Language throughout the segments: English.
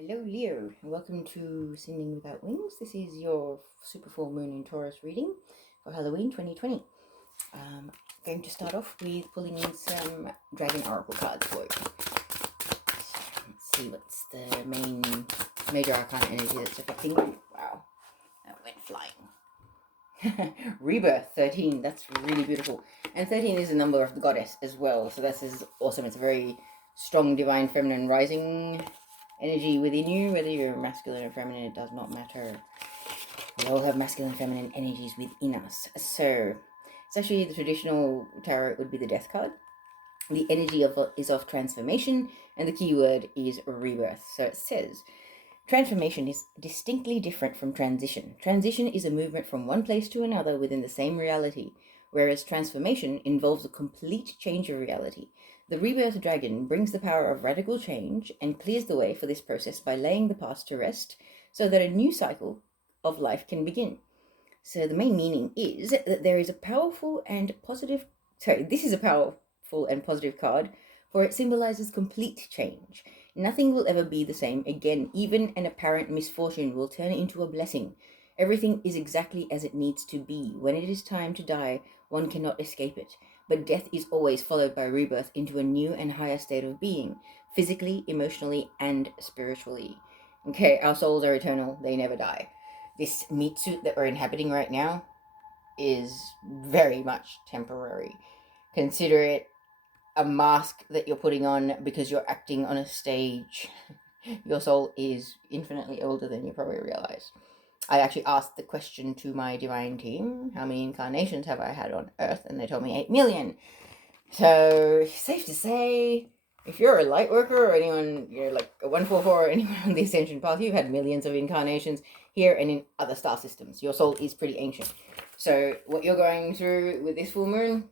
Hello Leo, and welcome to Sending Without Wings. This is your super full moon in Taurus reading for Halloween 2020. I'm going to start off with pulling some Dragon Oracle cards for you. So, let's see what's the major arcana energy that's affecting you. Wow, that went flying. Rebirth 13, that's really beautiful. And 13 is the number of the goddess as well, so this is awesome. It's a very strong divine feminine rising energy within you, whether you're masculine or feminine, it does not matter. We all have masculine and feminine energies within us. So it's actually the traditional tarot would be the death card. The energy is of transformation, and the keyword is rebirth. So it says transformation is distinctly different from transition. Transition is a movement from one place to another within the same reality, whereas transformation involves a complete change of reality. The rebirth dragon brings the power of radical change and clears the way for this process by laying the past to rest so that a new cycle of life can begin. So the main meaning is that there is a powerful and positive, this is a powerful and positive card, for it symbolizes complete change. Nothing will ever be the same again. Even an apparent misfortune will turn into a blessing. Everything is exactly as it needs to be. When it is time to die, one cannot escape it. But death is always followed by rebirth into a new and higher state of being, physically, emotionally, and spiritually. Okay, our souls are eternal, they never die. This meat suit that we're inhabiting right now is very much temporary. Consider it a mask that you're putting on because you're acting on a stage. Your soul is infinitely older than you probably realize. I actually asked the question to my divine team, how many incarnations have I had on Earth? And they told me 8 million. So, safe to say, if you're a light worker or anyone, you're like a 144 or anyone on the ascension path, you've had millions of incarnations here and in other star systems. Your soul is pretty ancient. So, what you're going through with this full moon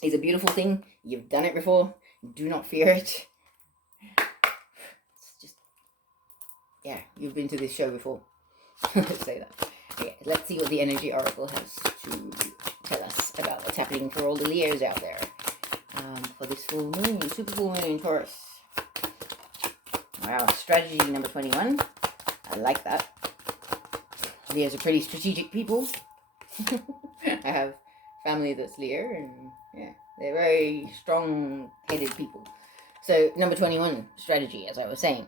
is a beautiful thing. You've done it before. Do not fear it. It's just, yeah, you've been to this show before. Let's say that. Okay, let's see what the energy oracle has to tell us about what's happening for all the Leos out there for this full moon, super full moon in Taurus. Wow, strategy number 21. I like that. Leos are pretty strategic people. I have family that's Leo, and yeah, they're very strong-headed people. So number 21, strategy, as I was saying,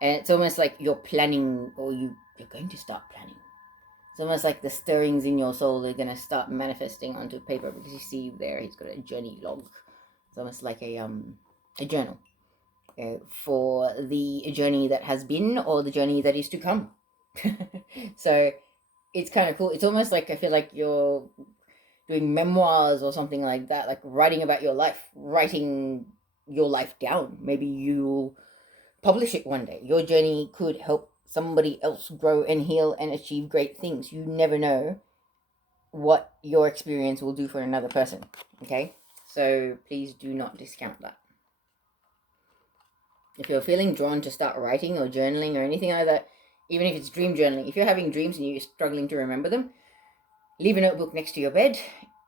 and it's almost like you're planning, or you're going to start planning. It's almost like the stirrings in your soul are going to start manifesting onto paper, because you see there he's got a journey log. It's almost like a journal for the journey that has been or the journey that is to come. So it's kind of cool. It's almost like I feel like you're doing memoirs or something like that, like writing about your life, writing your life down. Maybe you'll publish it one day. Your journey could help somebody else grow and heal and achieve great things. You never know what your experience will do for another person. Okay? So please do not discount that. If you're feeling drawn to start writing or journaling or anything like that, even if it's dream journaling, if you're having dreams and you're struggling to remember them, leave a notebook next to your bed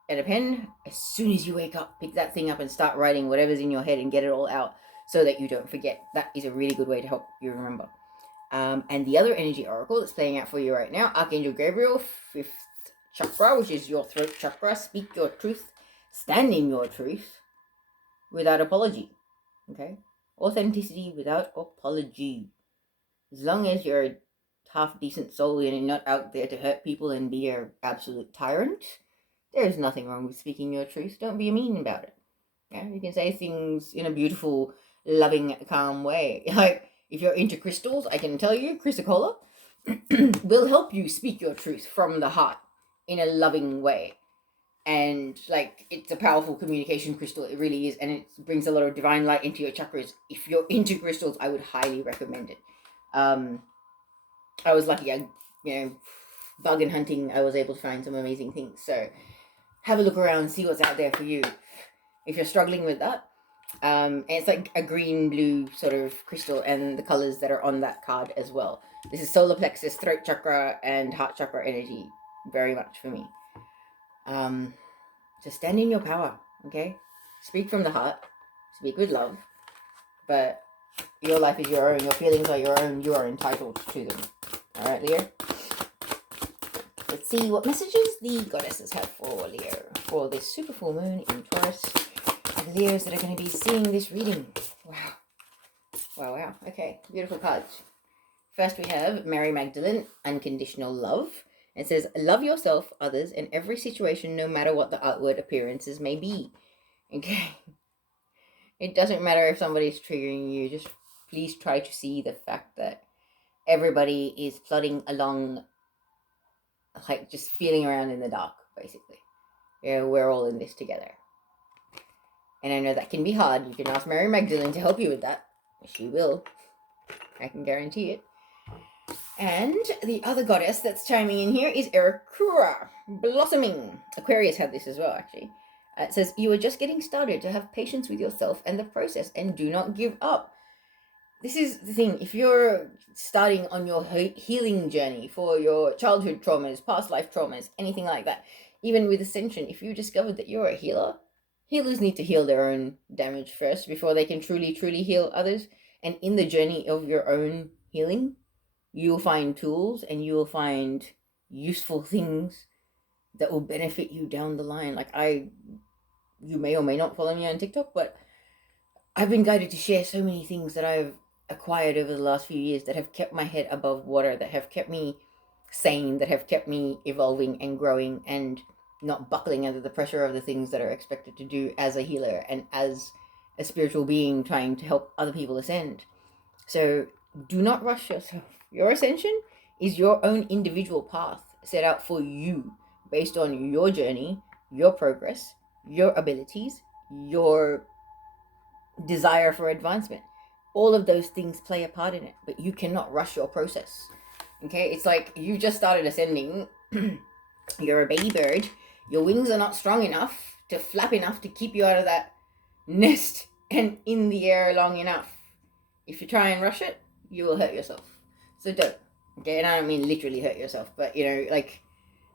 and a pen. As soon as you wake up, pick that thing up and start writing whatever's in your head and get it all out so that you don't forget. That is a really good way to help you remember. And the other energy oracle that's playing out for you right now, Archangel Gabriel, 5th chakra, which is your throat chakra. Speak your truth, stand in your truth without apology. Okay? Authenticity without apology. As long as you're a half decent soul and you're not out there to hurt people and be an absolute tyrant, there's nothing wrong with speaking your truth. Don't be mean about it. Yeah, you can say things in a beautiful, loving, calm way. Like, if you're into crystals, I can tell you, Chrysocolla will help you speak your truth from the heart in a loving way. And, like, it's a powerful communication crystal. It really is. And it brings a lot of divine light into your chakras. If you're into crystals, I would highly recommend it. I was lucky. Bargain hunting, I was able to find some amazing things. So have a look around, see what's out there for you. If you're struggling with that, and it's like a green blue sort of crystal, and the colors that are on that card as well. This is solar plexus, throat chakra, and heart chakra energy, very much for me. So stand in your power, okay? Speak from the heart, speak with love, but Your life is your own. Your feelings are your own. You are entitled to them. All right, Leo? Let's see what messages the goddesses have for Leo for this super full moon in Taurus. The Leos that are going to be seeing this reading. Wow. Wow, wow. Okay, beautiful cards. First we have Mary Magdalene, Unconditional Love. It says, love yourself, others, and every situation, no matter what the outward appearances may be. Okay? It doesn't matter if somebody's triggering you. Just please try to see the fact that everybody is plodding along, like just feeling around in the dark, basically. You know, we're all in this together. And I know that can be hard. You can ask Mary Magdalene to help you with that. She will. I can guarantee it. And the other goddess that's chiming in here is Erikura, Blossoming. Aquarius had this as well, actually. It says, you are just getting started, to have patience with yourself and the process, and do not give up. This is the thing. If you're starting on your healing journey for your childhood traumas, past life traumas, anything like that, even with Ascension, if you discovered that you're a healer, healers need to heal their own damage first before they can truly, truly heal others. And in the journey of your own healing, you'll find tools and you will find useful things that will benefit you down the line. Like you may or may not follow me on TikTok, but I've been guided to share so many things that I've acquired over the last few years that have kept my head above water, that have kept me sane, that have kept me evolving and growing and not buckling under the pressure of the things that are expected to do as a healer and as a spiritual being trying to help other people ascend. So do not rush yourself. Your ascension is your own individual path set out for you based on your journey, your progress, your abilities, your desire for advancement. All of those things play a part in it, but you cannot rush your process. Okay, it's like you just started ascending. You're a baby bird. Your wings are not strong enough to flap enough to keep you out of that nest and in the air long enough. If you try and rush it, you will hurt yourself. So don't. Okay, and I don't mean literally hurt yourself, but like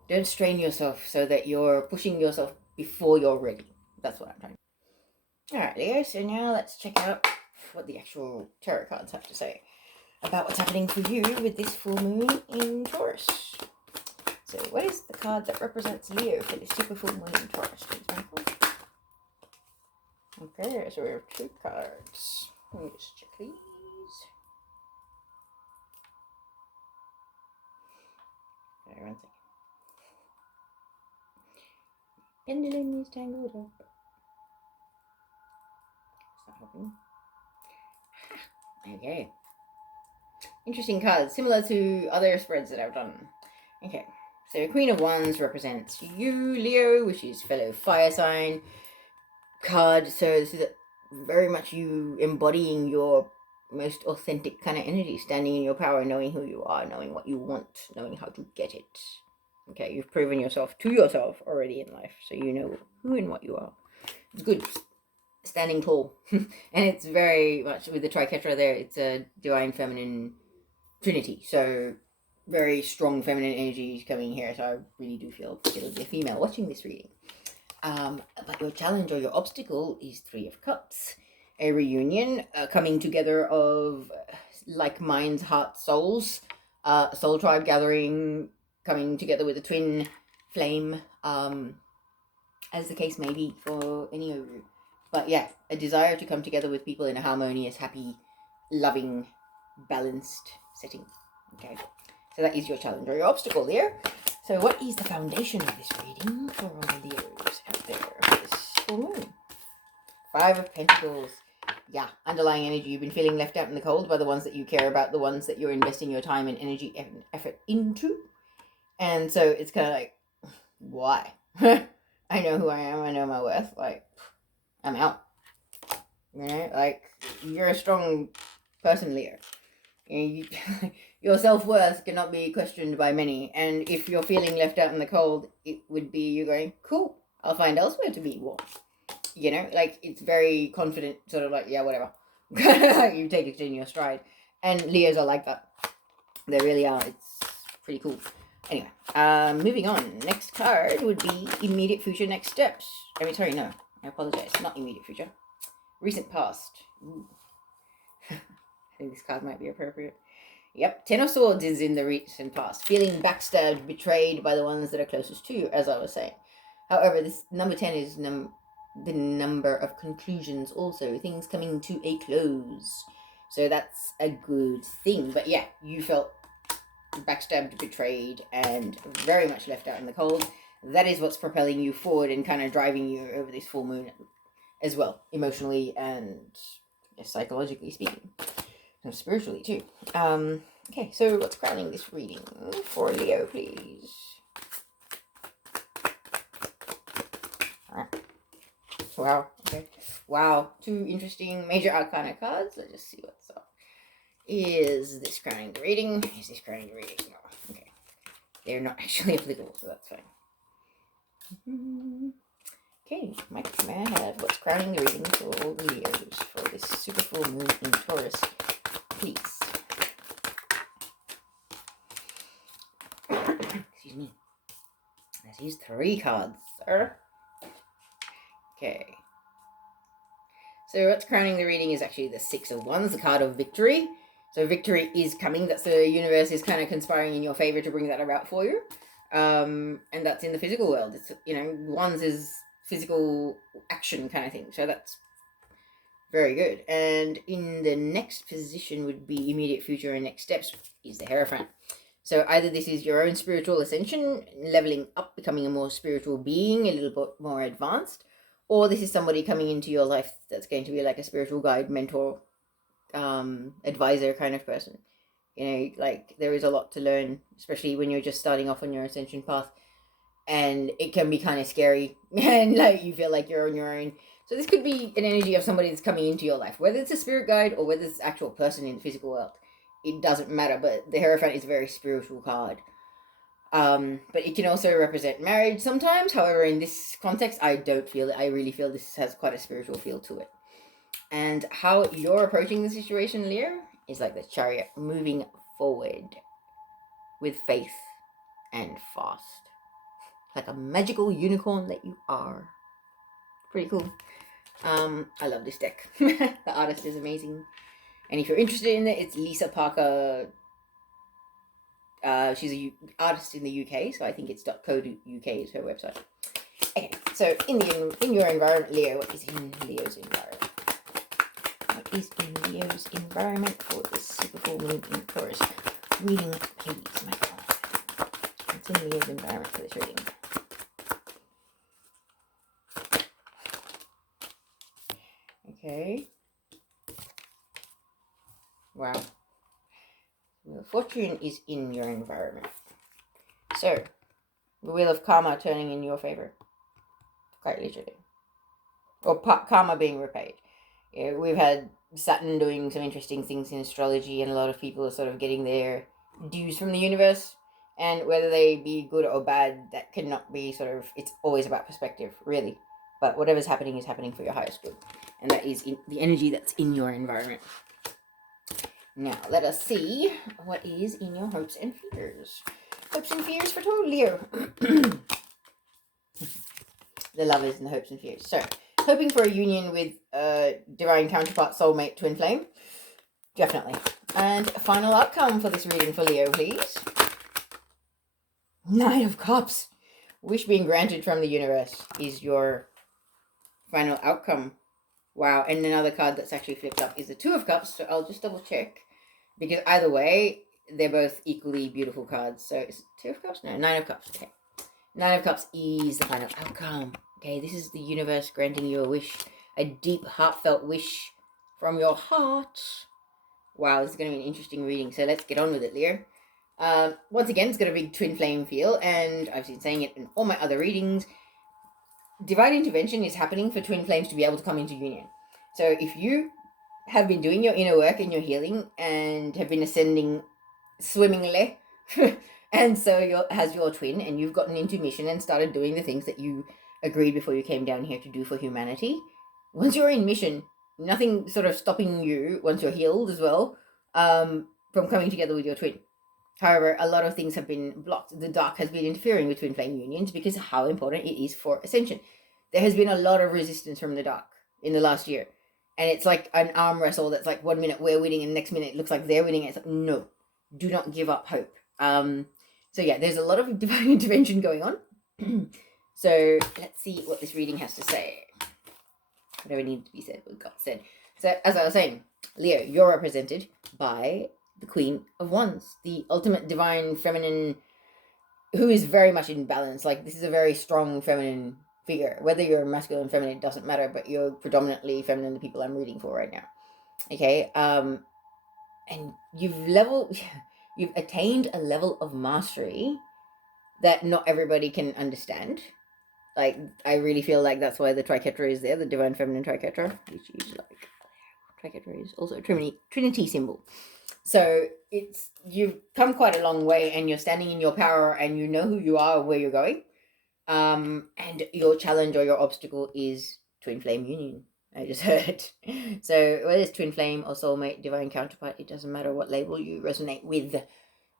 don't strain yourself so that you're pushing yourself before you're ready. That's what I'm trying to. Alright, Leo, so now let's check out what the actual tarot cards have to say about what's happening for you with this full moon in Taurus. So what is the card that represents Leo for this super full moon in Taurus, please, Michael? Okay, so we have 2 cards. Let me just check these. Okay, 1 second. Pendulum is tangled up. It's not helping. Okay. Interesting cards, similar to other spreads that I've done. Okay, so Queen of Wands represents you, Leo, which is fellow fire sign card. So this is very much you embodying your most authentic kind of energy, standing in your power, knowing who you are, knowing what you want, knowing how to get it. Okay, you've proven yourself to yourself already in life, so you know who and what you are. It's good. Standing tall. And it's very much with the triquetra there, it's a divine feminine trinity. So very strong feminine energies coming here. So I really do feel it'll be a female watching this reading. But your challenge or your obstacle is 3 of Cups. A reunion, coming together of like minds, hearts, souls. Soul tribe gathering, coming together with a twin flame, as the case may be for any of you. But yeah, a desire to come together with people in a harmonious, happy, loving, balanced setting. Okay, so that is your challenge or your obstacle there. So what is the foundation of this reading for all the Leos out there for this full moon? 5 of Pentacles. Yeah, underlying energy. You've been feeling left out in the cold by the ones that you care about, the ones that you're investing your time and energy and effort into. And so it's kind of like, why? I know who I am. I know my worth. Like, I'm out. Like, you're a strong person, Leo. Your self-worth cannot be questioned by many. And if you're feeling left out in the cold, it would be you going, cool, I'll find elsewhere to be warm. Like, it's very confident, sort of like, yeah, whatever. You take it in your stride. And Leos are like that. They really are. It's pretty cool. Anyway, moving on. Next card would be immediate future, next steps. I apologize. Not immediate future. Recent past. Ooh. think this card might be appropriate. Yep, Ten of Swords is in the recent past. Feeling backstabbed, betrayed by the ones that are closest to you, as I was saying. However, this number 10 is the number of conclusions also. Things coming to a close. So that's a good thing. But yeah, you felt backstabbed, betrayed, and very much left out in the cold. That is what's propelling you forward and kind of driving you over this full moon as well, emotionally and psychologically speaking. And spiritually too. Okay, so what's crowning this reading for Leo, please? Alright. Wow, okay. Wow, 2 interesting major arcana cards. Let's just see what's up. Is this crowning the reading? Is this crowning the reading? No. Okay. They're not actually applicable, so that's fine. Okay, Mike, may I have what's crowning the reading for all the Leos for this super full moon in Taurus, please? Excuse me. That is 3 cards, sir. Okay. So what's crowning the reading is actually the 6 of Wands, the card of victory. So victory is coming. That's the universe is kind of conspiring in your favor to bring that about for you. And that's in the physical world. It's, Wands is physical action kind of thing. So that's very good. And in the next position would be immediate future and next steps is the Hierophant. So either this is your own spiritual ascension, leveling up, becoming a more spiritual being, a little bit more advanced, or this is somebody coming into your life that's going to be like a spiritual guide, mentor, advisor kind of person. Like there is a lot to learn, especially when you're just starting off on your ascension path, and it can be kind of scary and like you feel like you're on your own. So this could be an energy of somebody that's coming into your life, whether it's a spirit guide or whether it's an actual person in the physical world. It doesn't matter, but the Hierophant is a very spiritual card. But it can also represent marriage sometimes. However, in this context, I don't feel it. I really feel this has quite a spiritual feel to it. And how you're approaching the situation, Leo, is like the Chariot, moving forward with faith and fast. Like a magical unicorn that you are. Pretty cool. I love this deck. The artist is amazing. And if you're interested in it, it's Lisa Parker. She's an artist in the UK, so I think it's .co.uk is her website. Okay, so in your environment, Leo, what is in Leo's environment? What is in Leo's environment for this super full moon in Taurus? Reading, please, Michael. What's in Leo's environment for this reading? Okay. Wow. Well, fortune is in your environment. So, the wheel of karma turning in your favor. Quite literally. Or karma being repaid. Yeah, we've had Saturn doing some interesting things in astrology, and a lot of people are sort of getting their dues from the universe. And whether they be good or bad, that cannot be sort of, it's always about perspective, really. But whatever's happening is happening for your highest good. And that is the energy that's in your environment. Now, let us see what is in your hopes and fears. Hopes and fears for Leo. The lovers and the hopes and fears. So, hoping for a union with a divine counterpart, soulmate, twin flame. Definitely. And final outcome for this reading for Leo, please. 9 of Cups. Wish being granted from the universe is your final outcome. Wow, and another card that's actually flipped up is the 2 of Cups, so I'll just double check. Because either way, they're both equally beautiful cards. So, is it 2 of Cups? No, 9 of Cups. Okay. 9 of Cups is the final outcome. Okay, this is the universe granting you a wish. A deep, heartfelt wish from your heart. Wow, this is going to be an interesting reading. So, let's get on with it, Leo. Once again, it's got a big twin flame feel. And I've been saying it in all my other readings. Divine intervention is happening for twin flames to be able to come into union. So if you have been doing your inner work and your healing and have been ascending swimmingly, and so has your twin, and you've gotten into mission and started doing the things that you agreed before you came down here to do for humanity, once you're in mission, nothing sort of stopping you, once you're healed as well, from coming together with your twin. However, a lot of things have been blocked. The dark has been interfering with twin flame unions because of how important it is for ascension. There has been a lot of resistance from the dark in the last year. and it's like an arm wrestle that's like 1 minute we're winning and next minute it looks like they're winning. It's like, no, do not give up hope. So yeah, there's a lot of divine intervention going on. So let's see what this reading has to say. Whatever needs to be said, what God said. So as I was saying, Leo, you're represented by the Queen of Wands, the ultimate divine feminine, who is very much in balance. Like, this is a very strong feminine figure. Whether you're masculine, feminine, doesn't matter, but you're predominantly feminine, the people I'm reading for right now. Okay, and you've attained a level of mastery that not everybody can understand. Like, I really feel like that's why the triquetra is there, the divine feminine triquetra, which is like, triquetra is also a trinity symbol. So you've come quite a long way, and you're standing in your power, and you know who you are, where you're going. And your challenge or your obstacle is twin flame union. I just heard. So whether it's twin flame or soulmate, divine counterpart, it doesn't matter what label you resonate with,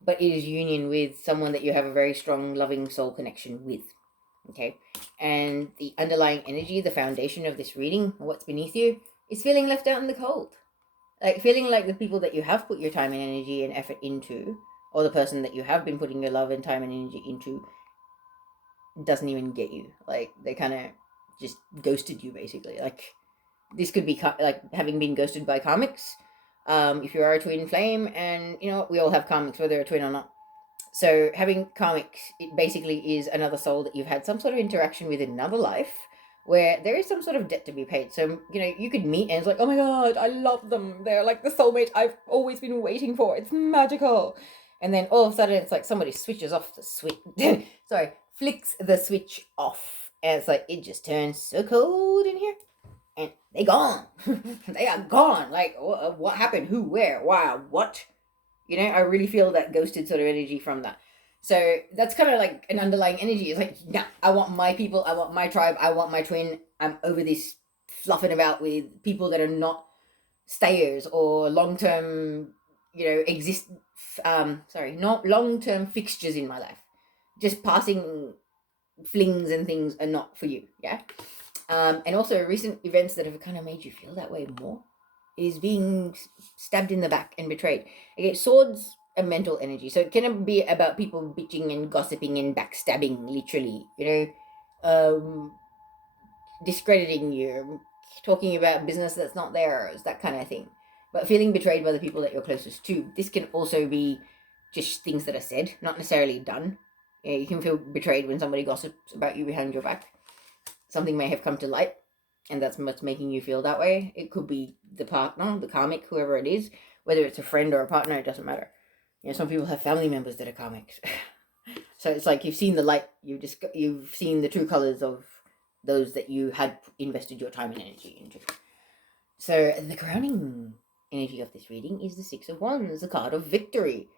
but it is union with someone that you have a very strong, loving soul connection with. Okay, and the underlying energy, the foundation of this reading, what's beneath you, is feeling left out in the cold. Like, feeling like the people that you have put your time and energy and effort into, or the person that you have been putting your love and time and energy into, doesn't even get you. Like, they kind of just ghosted you, basically. Like, this could be like having been ghosted by karmics. If you are a twin flame, and you know, we all have karmics, whether a twin or not. So having karmics, it basically is another soul that you've had some sort of interaction with in another life, where there is some sort of debt to be paid. So, you know, you could meet and it's like, oh my God, I love them. They're like the soulmate I've always been waiting for. It's magical. And then all of a sudden it's like somebody switches off the switch. Sorry, flicks the switch off. And it's like, it just turns so cold in here. And they gone. They are gone. Like, what happened? Who, where, why, what? You know, I really feel that ghosted sort of energy from that. So that's kind of like an underlying energy. It's like, nah, I want my people, I want my tribe, I want my twin. I'm over this fluffing about with people that are not stayers or long-term, you know, not long-term fixtures in my life. Just passing flings and things are not for you, yeah? And also recent events that have kind of made you feel that way more is being stabbed in the back and betrayed. Okay, swords are mental energy, so it can be about people bitching and gossiping and backstabbing, literally, you know, discrediting you, talking about business that's not theirs, that kind of thing. But feeling betrayed by the people that you're closest to. This can also be just things that are said, not necessarily done. Yeah, you can feel betrayed when somebody gossips about you behind your back. Something may have come to light, and that's what's making you feel that way. It could be the partner, the karmic, whoever it is, whether it's a friend or a partner, it doesn't matter. You know, some people have family members that are karmics. So it's like you've seen the light, you've seen the true colors of those that you had invested your time and energy into. So the crowning energy of this reading is the Six of Wands, the card of victory.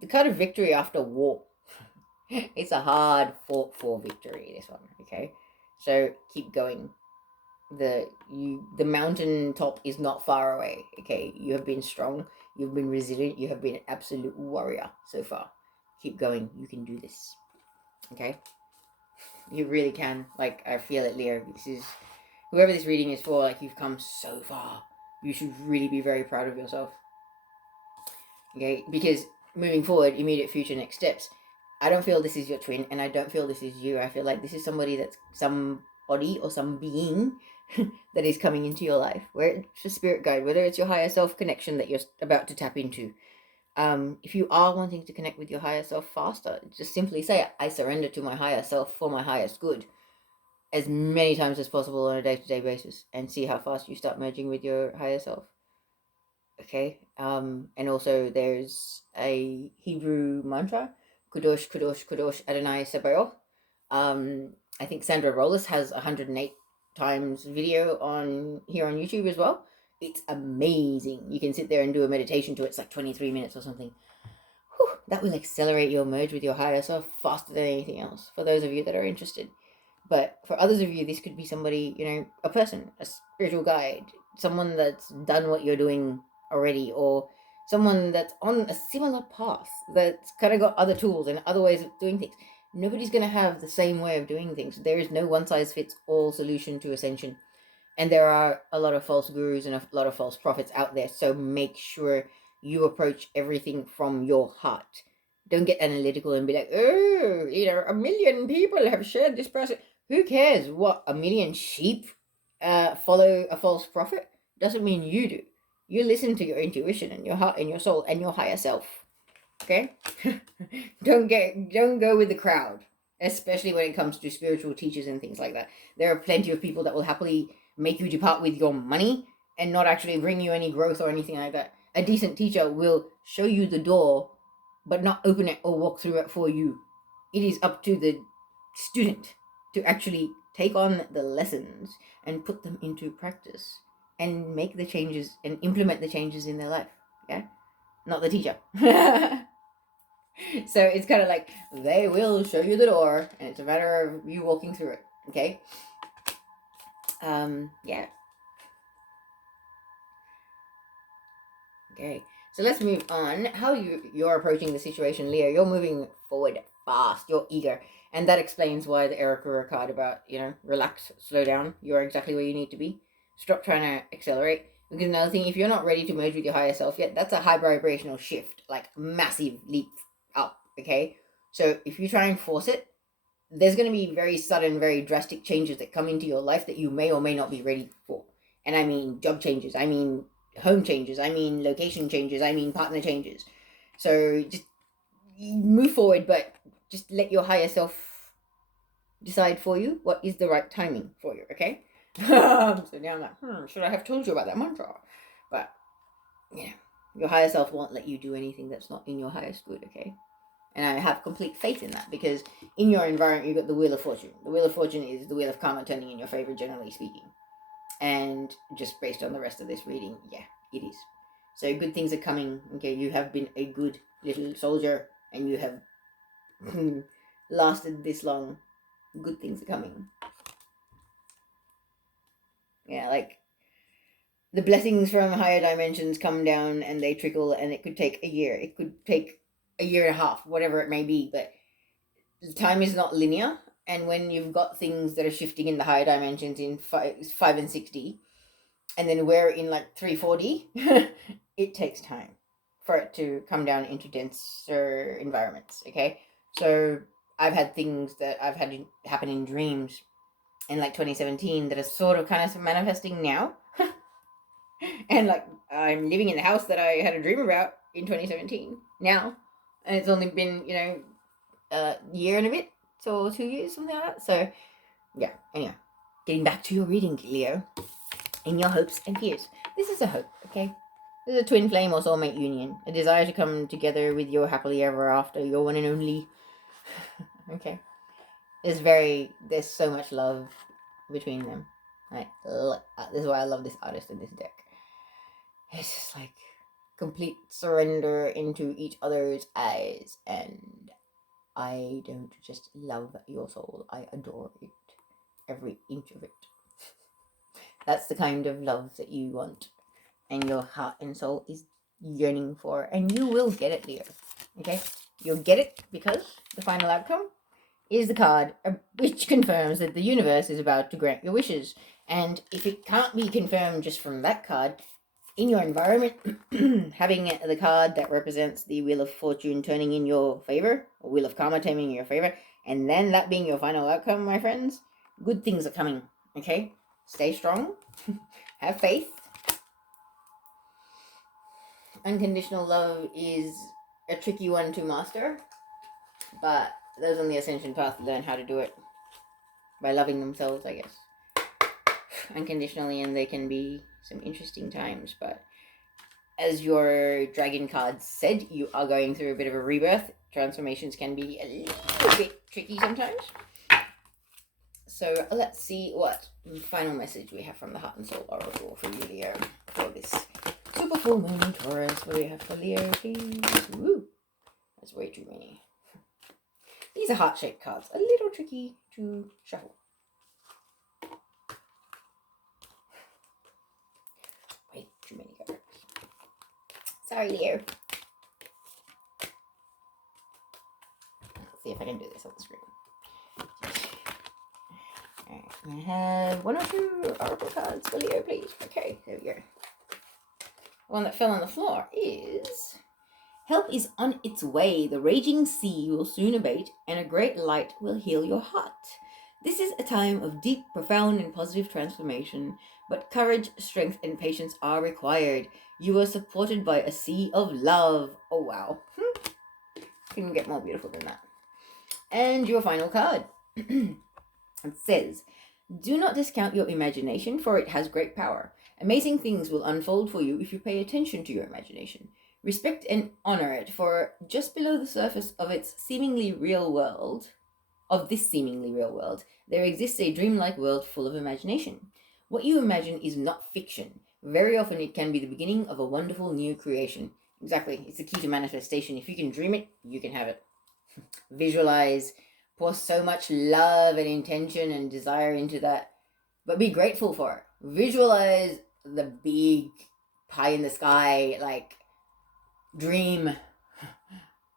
The card of victory after war. It's a hard fought for victory, this one, okay? So keep going. The mountain top is not far away, okay? You have been strong, you've been resilient, you have been an absolute warrior so far. Keep going, you can do this, okay? You really can. Like, I feel it, Leo. This is, whoever this reading is for, like, you've come so far. You should really be very proud of yourself, okay? Because moving forward, immediate future, next steps, I don't feel this is your twin, and I don't feel this is you. I feel like this is somebody that's somebody or some being that is coming into your life, where it's a spirit guide, whether it's your higher self connection that you're about to tap into. If you are wanting to connect with your higher self faster, just simply say, I surrender to my higher self for my highest good, as many times as possible on a day-to-day basis, and see how fast you start merging with your higher self. Okay, and also there's a Hebrew mantra, Kadosh, Kadosh, Kadosh, Adonai Sabaoth. I think Sandra Rollis has 108 times video on here on YouTube as well. It's amazing. You can sit there and do a meditation to it. It's like 23 minutes or something. Whew, that will accelerate your merge with your higher self faster than anything else, for those of you that are interested. But for others of you, this could be somebody, you know, a person, a spiritual guide, someone that's done what you're doing already, or someone that's on a similar path, that's kind of got other tools and other ways of doing things. Nobody's going to have the same way of doing things. There is no one size fits all solution to ascension. And there are a lot of false gurus and a lot of false prophets out there. So make sure you approach everything from your heart. Don't get analytical and be like, oh, 1 million people have shared this person. Who cares what 1 million sheep follow a false prophet? Doesn't mean you do. You listen to your intuition and your heart and your soul and your higher self. Okay? Don't go with the crowd, especially when it comes to spiritual teachers and things like that. There are plenty of people that will happily make you depart with your money and not actually bring you any growth or anything like that. A decent teacher will show you the door but not open it or walk through it for you. It is up to the student to actually take on the lessons and put them into practice and make the changes and implement the changes in their life. Yeah? Not the teacher. So it's kind of like they will show you the door and it's a matter of you walking through it. Okay? Yeah. Okay, so let's move on. How you're approaching the situation, Leo. You're moving forward fast. You're eager, and that explains why the Erika card about relax, slow down. You're exactly where you need to be. Stop trying to accelerate. Because another thing, if you're not ready to merge with your higher self yet, that's a high vibrational shift, like massive leap up. Okay, so if you try and force it, there's going to be very sudden, very drastic changes that come into your life that you may or may not be ready for. And I mean job changes, I mean home changes, I mean location changes, I mean partner changes. So just move forward, but just let your higher self decide for you what is the right timing for you, okay? So now I'm like, should I have told you about that mantra? But, your higher self won't let you do anything that's not in your highest good, okay? And I have complete faith in that because in your environment, you've got the Wheel of Fortune. The Wheel of Fortune is the Wheel of Karma turning in your favor, generally speaking. And just based on the rest of this reading, yeah, it is. So good things are coming. Okay, you have been a good little soldier and you have lasted this long. Good things are coming. Yeah, like the blessings from higher dimensions come down and they trickle, and it could take a year. It could take a year and a half, whatever it may be, but time is not linear, and when you've got things that are shifting in the higher dimensions in 5 and 60, and then we're in like 340, it takes time for it to come down into denser environments. Okay, so I've had things that I've had happen in dreams in like 2017 that are sort of kind of manifesting now. And like I'm living in the house that I had a dream about in 2017 now, and it's only been a year and a bit, so 2 years, something like that. So yeah, anyway, getting back to your reading, Leo, in your hopes and fears. This is a hope, okay? This is a twin flame or soulmate union, a desire to come together with your happily ever after, your one and only. Okay, there's so much love between them. This is why I love this artist in this deck. It's just like complete surrender into each other's eyes, and I don't just love your soul, I adore it. Every inch of it. That's the kind of love that you want and your heart and soul is yearning for, and you will get it, Leo. Okay? You'll get it because the final outcome is the card which confirms that the universe is about to grant your wishes. And if it can't be confirmed just from that card, in your environment, having the card that represents the Wheel of Fortune turning in your favor, or Wheel of Karma turning in your favor, and then that being your final outcome, my friends, good things are coming, okay? Stay strong, have faith. Unconditional love is a tricky one to master, but those on the ascension path learn how to do it by loving themselves, I guess, unconditionally, and they can be some interesting times, but as your dragon card said, you are going through a bit of a rebirth. Transformations can be a little bit tricky sometimes. So let's see what final message we have from the Heart and Soul Oracle for you, Leo, for this super full moon in Taurus. What do we have for Leo, please? Woo! That's way too many. These are heart-shaped cards, a little tricky to shuffle. Way too many cards. Sorry, Leo. Let's see if I can do this on the screen. Alright. I have one or two oracle cards for Leo, please. Okay, there we go. The one that fell on the floor is... Help is on its way. The raging sea will soon abate, and a great light will heal your heart. This is a time of deep, profound, and positive transformation, but courage, strength, and patience are required. You are supported by a sea of love. Oh, wow. Couldn't get more beautiful than that. And your final card. It says, do not discount your imagination, for it has great power. Amazing things will unfold for you if you pay attention to your imagination. Respect and honor it, for just below the surface of this seemingly real world, there exists a dreamlike world full of imagination. What you imagine is not fiction. Very often it can be the beginning of a wonderful new creation. Exactly, it's the key to manifestation. If you can dream it, you can have it. Visualize, pour so much love and intention and desire into that, but be grateful for it. Visualize the big pie in the sky, like, dream,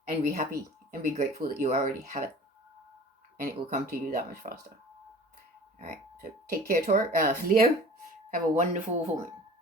and be happy and be grateful that you already have it, and it will come to you that much faster. All right, so take care, Leo. Have a wonderful full moon.